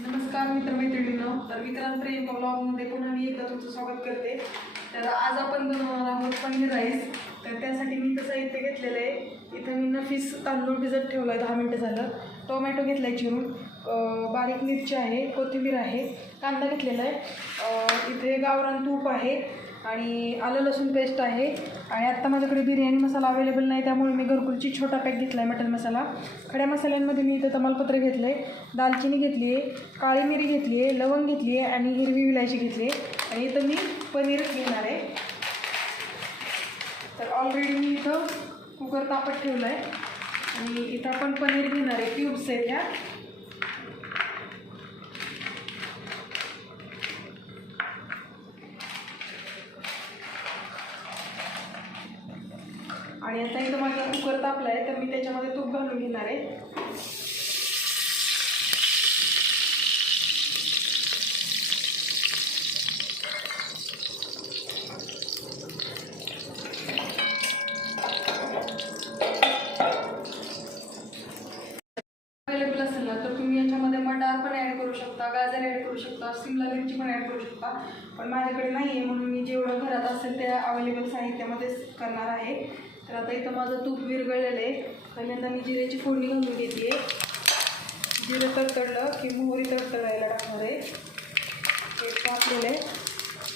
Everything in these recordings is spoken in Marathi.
नमस्कार मित्रमैत्रिणींनो. तर विक्रांत प्रेम ब्लॉगमध्ये पुन्हा मी एकदा तुमचं स्वागत करते. तर आज आपण बनवणार आहोत पनीर राईस. तर त्यासाठी मी कसं इथे घेतलेलं आहे. इथं मी नफीस तांदूळ भिजत ठेवला आहे दहा मिनटं झालं. टोमॅटो घेतला आहे चिरून बारीक मिरची आहे कोथिंबीर आहे कांदा घेतलेला आहे. इथे गावरान तूप आहे. आणि आलं लसूण पेस्ट आहे. आणि आत्ता माझ्याकडे बिर्याणी मसाला अवेलेबल नाही त्यामुळे मी घरकुलची छोटा पॅक घेतला आहे मटन मसाला. खड्या मसाल्यांमध्ये मी इथं तमालपत्र घेतलं आहे दालचिनी घेतली आहे काळी मिरी घेतली आहे लवंग घेतली आहे आणि हिरवी विलायची घेतली आहे आणि इथं मी पनीर घेणार आहे. तर ऑलरेडी मी इथं कुकर तापत ठेवलं आहे आणि इथं आपण पनीर घेणार आहे क्यूब्स आहेत ह्या. आणि आता इथं माझा कुकर तापला आहे तर मी त्याच्यामध्ये तूप घालून घेणार आहे. अवेलेबल असेल ना तर तुम्ही याच्यामध्ये मटार पण ॲड करू शकता गाजर ॲड करू शकता सिमला मिरची पण ॲड करू शकता. पण माझ्याकडे नाही आहे म्हणून मी जेवढं घरात असेल त्या अवेलेबल साहित्यामध्येच करणार आहे. तर आता इथं माझं तूप विरगळलेलं आहे. पहिल्यांदा मी जिऱ्याची फोडणी घालून घेते जिरं तडतडलं की मोहरी तडतडायला टाकणार आहे. हे टाकलेलं आहे.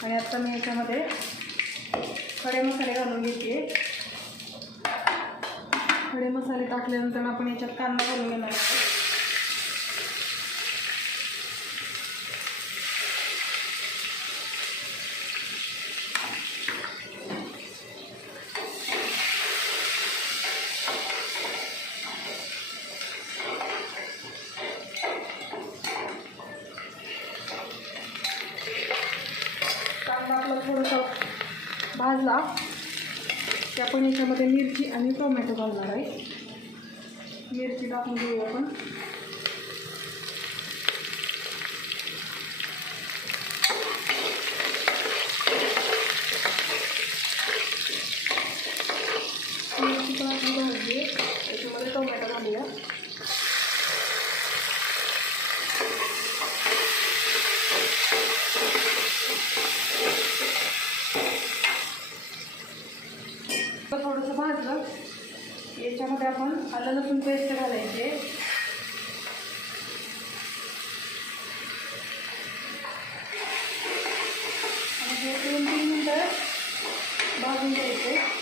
आणि आत्ता मी याच्यामध्ये खडे मसाले घालून घेते खडे मसाले टाकल्यानंतर आपण याच्यात कांदा घालून घेणार आहे आपला थोडासा भाजला. की आपण याच्यामध्ये मिरची आणि टोमॅटो घालणार आहे. मिरची टाकून घेऊ आपण. मिरची पण आपण भाजली त्याच्यामध्ये टोमॅटो घालूया तर थोडंसं भाजलं. याच्यामध्ये आपण आलं लसूण पेस्ट घालायचे. दोन तीन मिनटं भाजून घ्यायचे.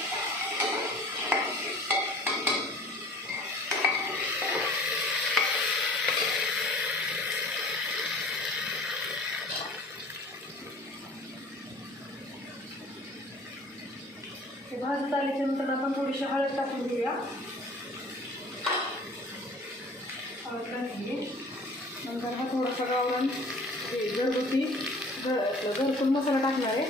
भाजत आल्याच्यानंतर आपण थोडीशी हळद टाकून घेऊया. हळद टाकली. नंतर हा थोडासा गावरान हे घरगुती घर घरकुल मसाला टाकणार आहे.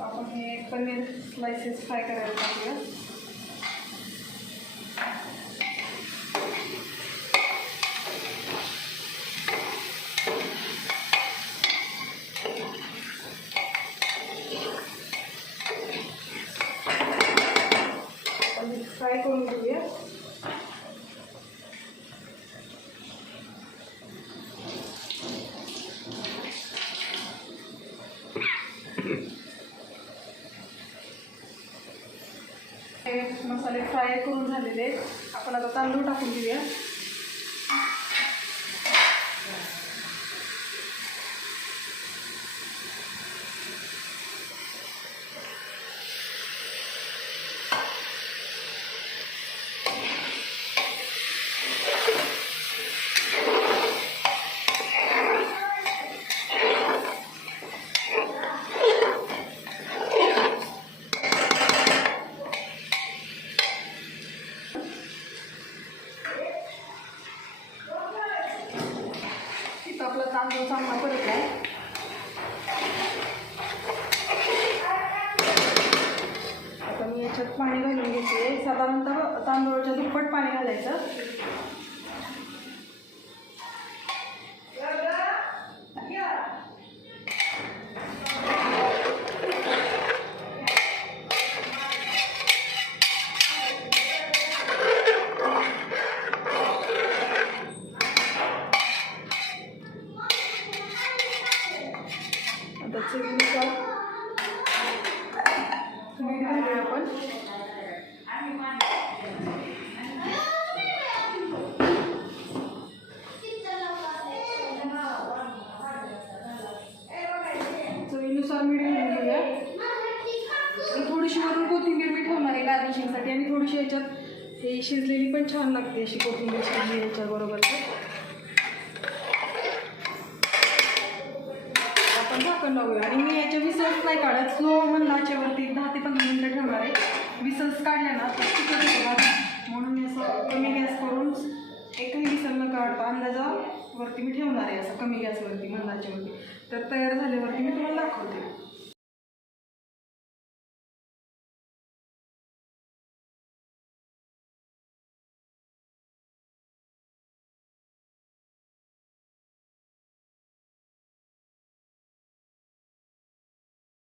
आपण हे पनीर स्लायसेस फ्राय करायला टाकूया. आणि फ्राय करून घेऊया हे मसाले फ्राय करून झालेले आहेत. आपण आता तांदूळ टाकून घेऊया इथं आपला चांगला परत आहे आता मी याच्यात पाणी घालून घेते. साधारणतः तांदूळाच्या दुप्पट पाणी घालायचं. त्याचा बीट घेऊया आपण चवीनुसार मीठ घालून घेऊया. थोडीशी वरून कोथिंबीर मी ठेवणार आहे गार्निशिंगसाठी. आणि थोडीशी याच्यात हे शिजलेली पण छान लागते अशी कोथिंबीर शिजली याच्याबरोबर. तर झाकण लावूया आणि मी याच्या विसल्स नाही काढत. स्लो मंदाच्यावरती दहा ते पंधरा मिनटं ठेवणार आहे. विसल्स काढल्या ना तर चिकट होतं म्हणून मी असं कमी गॅस करून एकही विसल न काढता अंदाजावरती मी ठेवणार आहे असं कमी गॅसवरती मंदाच्यावरती. तर तयार झाल्यावरती मी तुम्हाला दाखवते.